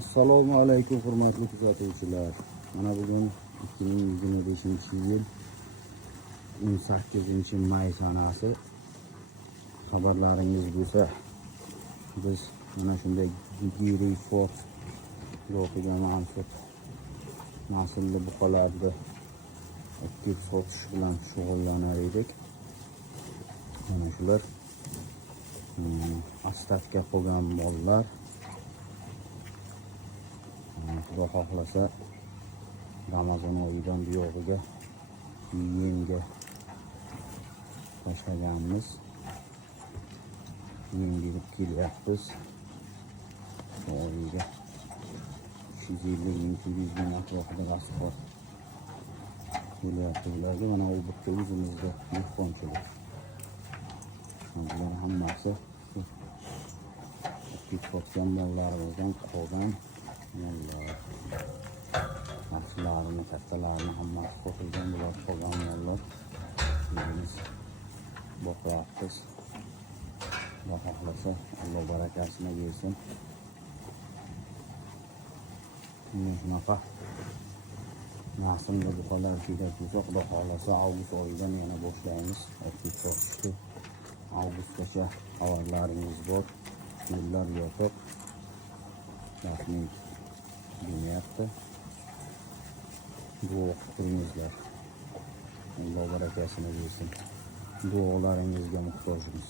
Assalomu alaykum hurmatli kuzatuvchilar. Mana bugun 2025-yil 18-may sanasi. Xabarlaringiz bo'lsa, biz mana shunday Giri Ford guruhiga mansub naslli buqalarni aktiv sotish bilan shug'ullanar edik. Mana shular astatga qolgan mollar. Xudo xohlasa Ramazon oyidan buyog'iga yemga tashlaganmiz. Yem berib kelyapmiz. Shu oyiga 350-200 ming atrofida rasxod kelyapti ularga. Mana u bitta o'zimizda mehmonchilik. Bular hammasi ketayotgan mollarimizdan qolgan mollar. Yaxshilarini, kattalarini hammasi qo'shilgan bular qolgan mollar. Biz boqyapmiz. Xudo xohlasa Alloh barakasini bersin. Shunaqa naslli buqalar kerak bo'lsa, Xudo xohlasa avgust oyidan yana boshlaymiz. Aktiv sotishni avgustgacha xabarlarimiz bor. Yo'llar yopiq. Rasmiy demayapti. Duo qilingizlar. Alloh barakasini bersin. Duolaringizga muhtojmiz.